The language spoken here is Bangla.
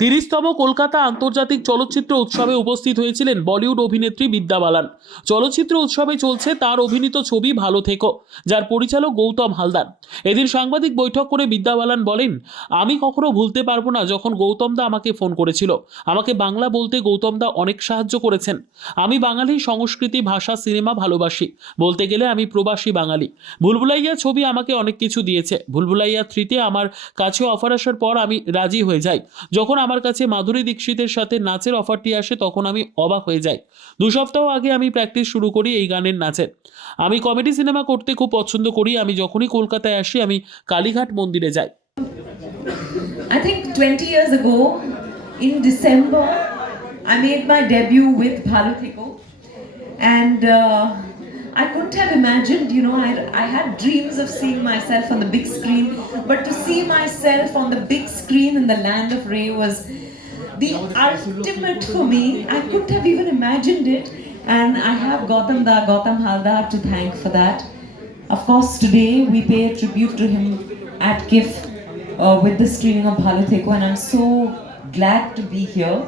তিরিশতম কলকাতা আন্তর্জাতিক চলচ্চিত্র উৎসবে উপস্থিত হয়েছিলেন বলিউড অভিনেত্রী বিদ্যা বালান। চলচ্চিত্র উৎসবে চলছে তার অভিনীত ছবি ভালো থেকো, যার পরিচালক গৌতম হালদার। এদিন সাংবাদিক বৈঠক করে বিদ্যা বালান বলেন, আমি কখনো ভুলতে পারবো না যখন গৌতম দা আমাকে ফোন করেছিল। আমাকে বাংলা বলতে গৌতম দা অনেক সাহায্য করেছেন। আমি বাঙালি সংস্কৃতি, ভাষা, সিনেমা ভালোবাসি। বলতে গেলে আমি প্রবাসী বাঙালি। ভুলভুলাইয়া ছবি আমাকে অনেক কিছু দিয়েছে। ভুলভুলাইয়া 3-তে আমার কাছে অফার আসার পর আমি রাজি হয়ে যাই। যখন আমার কাছে মাধুরী দীক্ষিতের সাথে নাচের অফারটি আসে তখন আমি অবাক হয়ে যাই। 2 সপ্তাহ আগে আমি প্র্যাকটিস শুরু করি এই গানের নাচের। আমি কমেডি সিনেমা করতে খুব পছন্দ করি। আমি যখনই কলকাতায় আসি আমি কালীঘাট মন্দিরে যাই। I think 20 years ago, in December, I made my debut with Bhalo Theko, and I couldn't have imagined, I had dreams of seeing myself on the big screen, but to see myself on the big screen in the land of Ray was the ultimate for me. I couldn't have even imagined it, and I have Gautam Haldar to thank for that. Of course, today we pay a tribute to him at KIF with the screening of Bhalo Theko, and I'm so glad to be here.